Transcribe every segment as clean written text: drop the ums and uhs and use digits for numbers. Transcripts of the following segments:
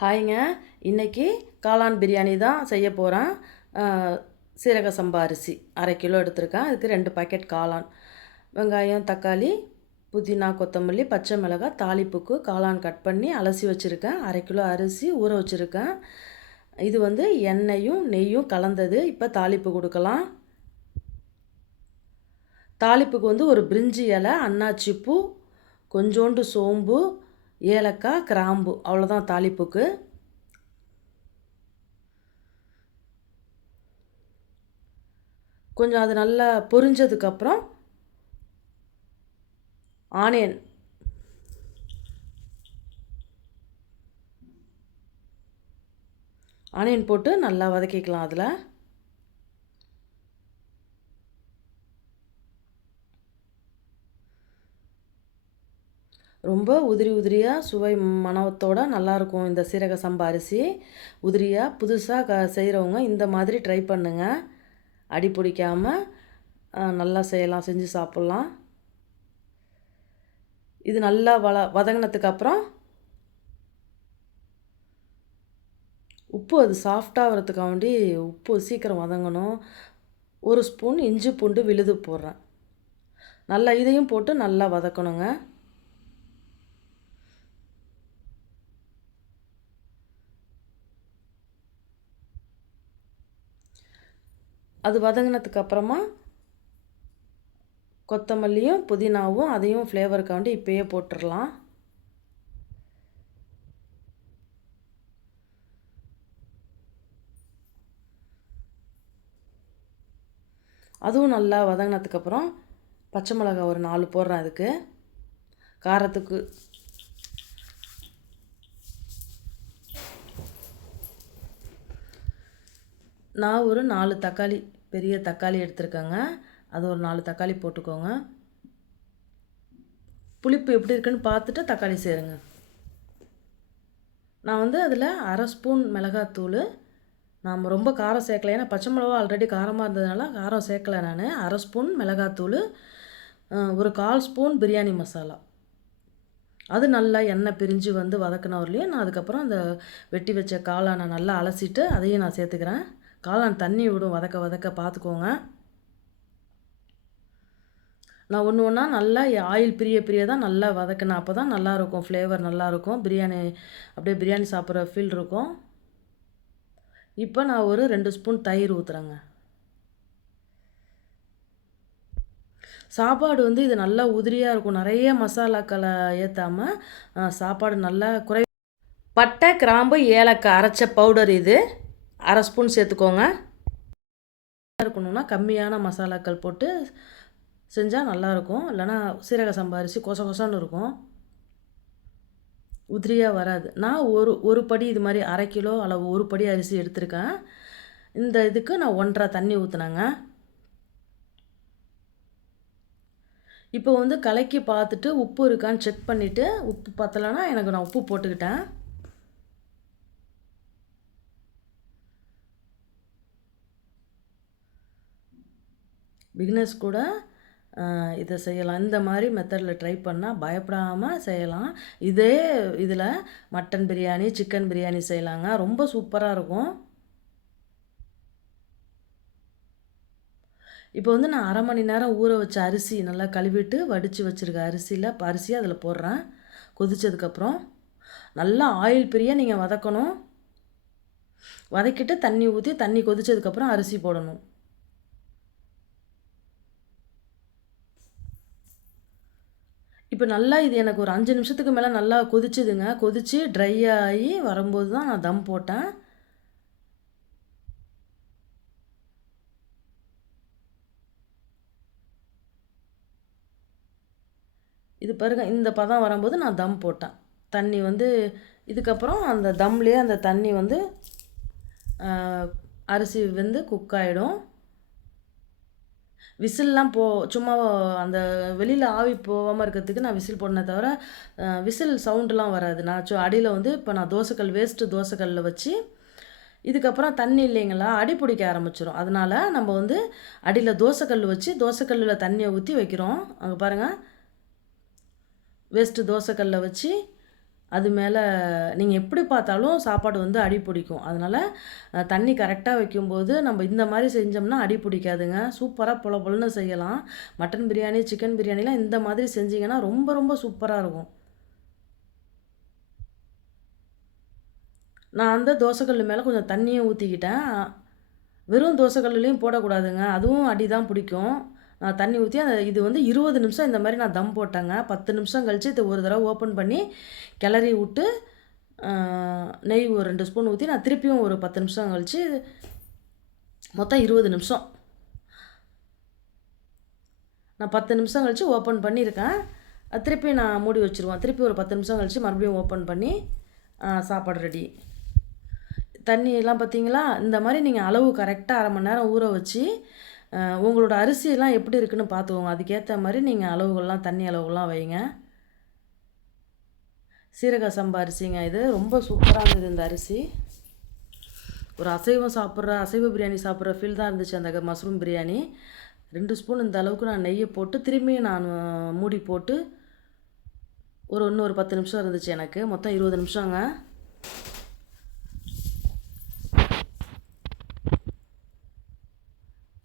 ஹாய்ங்க. இன்றைக்கி காளான் பிரியாணி தான் செய்ய போகிறேன். சீரக சம்பா அரிசி 1/2 கிலோ எடுத்திருக்கேன். அதுக்கு 2 பாக்கெட் காளான், வெங்காயம், தக்காளி, புதினா, கொத்தமல்லி, பச்சை மிளகாய், தாளிப்புக்கு காளான் கட் பண்ணி அலசி வச்சுருக்கேன். 1/2 கிலோ அரிசி ஊற வச்சுருக்கேன். இது வந்து எண்ணெயும் நெய்யும் கலந்தது. இப்போ தாளிப்பு கொடுக்கலாம். தாளிப்புக்கு வந்து ஒரு பிரிஞ்சி இலை, அன்னாச்சி பூ, கொஞ்சோண்டு சோம்பு, ஏலக்காய், கிராம்பு, அவ்வளோதான் தாளிப்புக்கு. கொஞ்சம் அது நல்லா பொரிஞ்சதுக்கப்புறம் ஆனியன் போட்டு நல்லா வதக்கிக்கலாம். அதில் ரொம்ப உதிரியாக சுவை மணத்தோடு நல்லாயிருக்கும். இந்த சீரக சம்பா அரிசி உதிரியாக புதுசாக செய்கிறவங்க இந்த மாதிரி ட்ரை பண்ணுங்கள். அடி பிடிக்காமல் நல்லா செய்யலாம், செஞ்சு சாப்பிட்லாம். இது நல்லா வதங்கினதுக்கப்புறம் உப்பு, அது சாஃப்டாக வரதுக்காக வேண்டி உப்பு சீக்கிரம் வதங்கணும். 1 ஸ்பூன் இஞ்சி பூண்டு விழுது போடுறேன். நல்லா இதையும் போட்டு நல்லா வதக்கணுங்க. அது வதங்கினதுக்கப்புறமா கொத்தமல்லியும் புதினாவும் அதையும் ஃப்ளேவருக்காண்டி இப்போயே போட்டுடலாம். அதுவும் நல்லா வதங்கினதுக்கப்புறம் பச்சை மிளகாய் ஒரு 4 போடுறேன். அதுக்கு காரத்துக்கு நான் ஒரு 4 தக்காளி, பெரிய தக்காளி எடுத்துருக்கேங்க. அது ஒரு 4 தக்காளி போட்டுக்கோங்க. புளிப்பு எப்படி இருக்குன்னு பார்த்துட்டு தக்காளி சேருங்க. நான் வந்து அதில் 1/2 ஸ்பூன் மிளகாத்தூள், நாம் ரொம்ப காரம் சேர்க்கலை, ஏன்னா பச்சை மிளகா ஆல்ரெடி காரமாக இருந்ததுனால காரம் சேர்க்கலை. நான் 1/2 ஸ்பூன் மிளகாத்தூள், ஒரு 1/4 ஸ்பூன் பிரியாணி மசாலா, அது நல்லா எண்ணெய் பிரிஞ்சு வந்து வதக்கினவர்லேயும் நான் அதுக்கப்புறம் அந்த வெட்டி வச்ச காளானை நல்லா அலசிட்டு அதையும் நான் சேர்த்துக்கிறேன். காளான் தண்ணி விடும் வதக்க பார்த்துக்கோங்க. நான் ஒன்று ஒன்றா நல்லா ஆயில் பிரிய தான் நல்லா வதக்கினேன். அப்போ தான் நல்லாயிருக்கும், ஃப்ளேவர் நல்லாயிருக்கும், பிரியாணி அப்படியே பிரியாணி சாப்பிட்ற ஃபீல் இருக்கும். இப்போ நான் ஒரு 2 ஸ்பூன் தயிர் ஊற்றுறேங்க. சாப்பாடு வந்து இது நல்லா உதிரியாக இருக்கும். நிறைய மசாலாக்களை ஏற்றாமல் சாப்பாடு நல்லா பட்டை, கிராம்பு, ஏலக்காய் அரைச்ச பவுடர் இது 1/2 ஸ்பூன் சேர்த்துக்கோங்க. இருக்கணும்னா கம்மியான மசாலாக்கள் போட்டு செஞ்சால் நல்லாயிருக்கும். இல்லைனா சீரக சம்பா அரிசி கொசன்னு இருக்கும், உதிரியாக வராது. நான் ஒரு படி இது மாதிரி 1/2 கிலோ அளவு 1 படி அரிசி எடுத்திருக்கேன். இந்த இதுக்கு நான் 1.5 தண்ணி ஊற்றுனாங்க. இப்போ வந்து கலக்கி பார்த்துட்டு உப்பு இருக்கான்னு செக் பண்ணிவிட்டு, உப்பு பத்தலைன்னா நான் உப்பு போட்டுக்கிட்டேன். பிகினர்ஸ் கூட இதை செய்யலாம். இந்த மாதிரி மெத்தடில் ட்ரை பண்ணால் பயப்படாமல் செய்யலாம். இதே இதில் மட்டன் பிரியாணி, சிக்கன் பிரியாணி செய்யலாங்க. ரொம்ப சூப்பராக இருக்கும். இப்போ வந்து நான் 1/2 மணி நேரம் ஊற வச்ச அரிசி நல்லா கழுவிட்டு வடித்து வச்சுருக்க அரிசி அதில் போடுறேன். கொதித்ததுக்கப்புறம் நல்லா ஆயில் பிரிய நீங்கள் வதக்கணும். வதக்கிட்டு தண்ணி ஊற்றி தண்ணி கொதித்ததுக்கப்புறம் அரிசி போடணும். இப்போ நல்லா இது எனக்கு ஒரு 5 நிமிஷத்துக்கு மேலே நல்லா கொதிச்சுதுங்க. கொதித்து ட்ரை ஆகி வரும்போது தான் நான் தம் போட்டேன். இது பாருங்கள், இந்த பதம் வரும்போது நான் தம் போட்டேன். தண்ணி வந்து இதுக்கப்புறம் அந்த தம்லேயே அந்த தண்ணி வந்து அரிசி வந்து குக் ஆகிடும். விசில்லாம் சும்மா அந்த வெளியில் ஆவி போகாமல் இருக்கிறதுக்கு நான் விசில் போடனே தவிர விசில் சவுண்டெலாம் வராது. நான் அடியில் வந்து இப்போ நான் வேஸ்ட்டு தோசைக்கல்லில் வச்சு இதுக்கப்புறம் தண்ணி இல்லைங்களா, அடி பிடிக்க ஆரம்பிச்சிடும். அதனால் நம்ம வந்து அடியில் தோசைக்கல் வச்சு தோசைக்கல்லில் தண்ணியை ஊற்றி வைக்கிறோம். அங்கே பாருங்கள், வேஸ்ட்டு தோசைக்கல்லில் வச்சு அது மேலே நீங்கள் எப்படி பார்த்தாலும் சாப்பாடு வந்து அடி பிடிக்கும். அதனால் தண்ணி கரெக்டாக வைக்கும்போது நம்ம இந்த மாதிரி செஞ்சோம்னா அடி பிடிக்காதுங்க. சூப்பராக பொல பொலன்னு செய்யலாம். மட்டன் பிரியாணி, சிக்கன் பிரியாணிலாம் இந்த மாதிரி செஞ்சீங்கன்னா ரொம்ப ரொம்ப சூப்பராக இருக்கும். நான் அந்த தோசைக்கல்லு மேலே கொஞ்சம் தண்ணியும் ஊற்றிக்கிட்டேன். வெறும் தோசைக்கல்லுலேயும் போடக்கூடாதுங்க. அதுவும் அடி தான் பிடிக்கும். நான் தண்ணி ஊற்றி இது வந்து 20 நிமிஷம் இந்த மாதிரி நான் தம் போட்டேங்க. 10 நிமிஷம் கழித்து இதை ஒரு தடவை ஓப்பன் பண்ணி கிளறி விட்டு நெய் ஒரு 2 ஸ்பூன் ஊற்றி நான் திருப்பியும் ஒரு 10 நிமிஷம் கழித்து மொத்தம் 20 நிமிஷம் நான் 10 நிமிஷம் கழித்து ஓப்பன் பண்ணியிருக்கேன். திருப்பி நான் மூடி வச்சுருவேன். திருப்பி ஒரு 10 நிமிஷம் கழித்து மறுபடியும் ஓப்பன் பண்ணி சாப்பாடு ரெடி. தண்ணியெல்லாம் பார்த்தீங்களா? இந்த மாதிரி நீங்கள் அளவு கரெக்டாக 1/2 மணி நேரம் ஊற வச்சு உங்களோட அரிசியெல்லாம் எப்படி இருக்குன்னு பார்த்துக்கோங்க. அதுக்கேற்ற மாதிரி நீங்கள் அளவுகள்லாம் தண்ணி அளவுகள்லாம் வைங்க. சீரக சம்பா அரிசிங்க இது. ரொம்ப சூப்பராக இருந்தது இந்த அரிசி. ஒரு அசைவ பிரியாணி சாப்பிட்ற ஃபீல் தான் இருந்துச்சு அந்த மஷ்ரூம் பிரியாணி. 2 ஸ்பூன் இந்த அளவுக்கு நான் நெய்யை போட்டு திரும்பியும் நான் மூடி போட்டு இன்னொரு 10 நிமிஷம் இருந்துச்சு எனக்கு. மொத்தம் 20 நிமிஷங்க.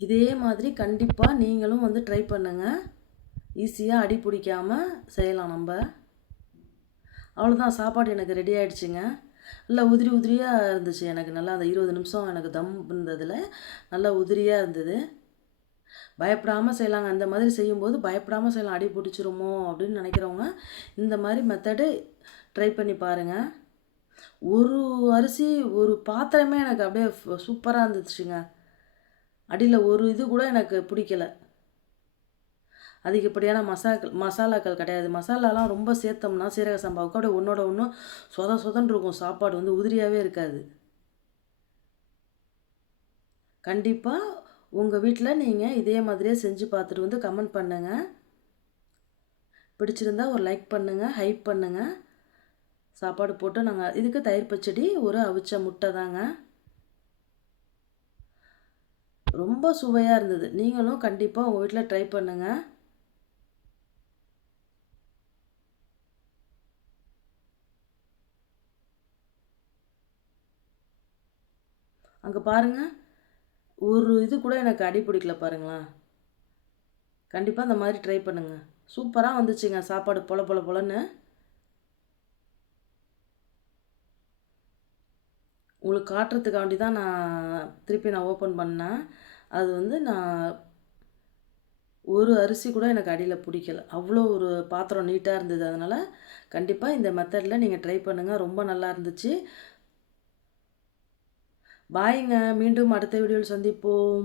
இதே மாதிரி கண்டிப்பாக நீங்களும் வந்து ட்ரை பண்ணுங்கள். ஈஸியாக அடி பிடிக்காமல் செய்யலாம் நம்ம. அவ்வளோதான், சாப்பாடு எனக்கு ரெடி ஆகிடுச்சிங்க. நல்லா உதிரி உதிரியாக இருந்துச்சு எனக்கு. நல்லா அந்த 20 நிமிஷம் எனக்கு தம் இருந்ததில் நல்லா உதிரியாக இருந்தது. பயப்படாமல் செய்யலாங்க. அந்த மாதிரி செய்யும்போது பயப்படாமல் செய்யலாம். அடி பிடிச்சிருமோ அப்படின்னு நினைக்கிறவங்க இந்த மாதிரி மெத்தடு ட்ரை பண்ணி பாருங்கள். ஒரு அரிசி ஒரு பாத்திரமே எனக்கு அப்படியே சூப்பராக இருந்துச்சுங்க. அடியில் ஒரு இது கூட எனக்கு பிடிக்கல. அதிகப்படியான மசாலாக்கள் கிடையாது. மசாலாலாம் ரொம்ப சேர்த்தோம்னா சீரக சம்பாவுக்கு அப்படியே ஒன்றோட ஒன்று சொதன்னு இருக்கும். சாப்பாடு வந்து உதிரியாகவே இருக்காது. கண்டிப்பாக உங்கள் வீட்டில் நீங்கள் இதே மாதிரியே செஞ்சு பார்த்துட்டு வந்து கமெண்ட் பண்ணுங்கள். பிடிச்சிருந்தா ஒரு லைக் பண்ணுங்கள், ஹைப் பண்ணுங்கள். சாப்பாடு போட்டு நாங்கள் இதுக்கு தயிர் பச்சடி, ஒரு அவிச்ச முட்டை தாங்க. ரொம்ப சுவையாக இருந்தது. நீங்களும் கண்டிப்பாக உங்கள் வீட்டில் ட்ரை பண்ணுங்கள். அங்கே பாருங்கள், ஒரு இது கூட எனக்கு அடி பிடிக்கல பாருங்களேன். கண்டிப்பாக அந்த மாதிரி ட்ரை பண்ணுங்கள். சூப்பராக வந்துச்சுங்க சாப்பாடு பொல பொல பொலன்னு. உங்களுக்கு காட்டுறதுக்காண்டி தான் திருப்பி நான் ஓப்பன் பண்ணேன். அது வந்து ஒரு அரிசி கூட எனக்கு அடியில் பிடிக்கல. அவ்வளோ ஒரு பாத்திரம் நீட்டாக இருந்தது. அதனால் கண்டிப்பாக இந்த மெத்தடில் நீங்கள் ட்ரை பண்ணுங்கள். ரொம்ப நல்லா இருந்துச்சு. பாய்ங்க. மீண்டும் அடுத்த வீடியோவில் சந்திப்போம்.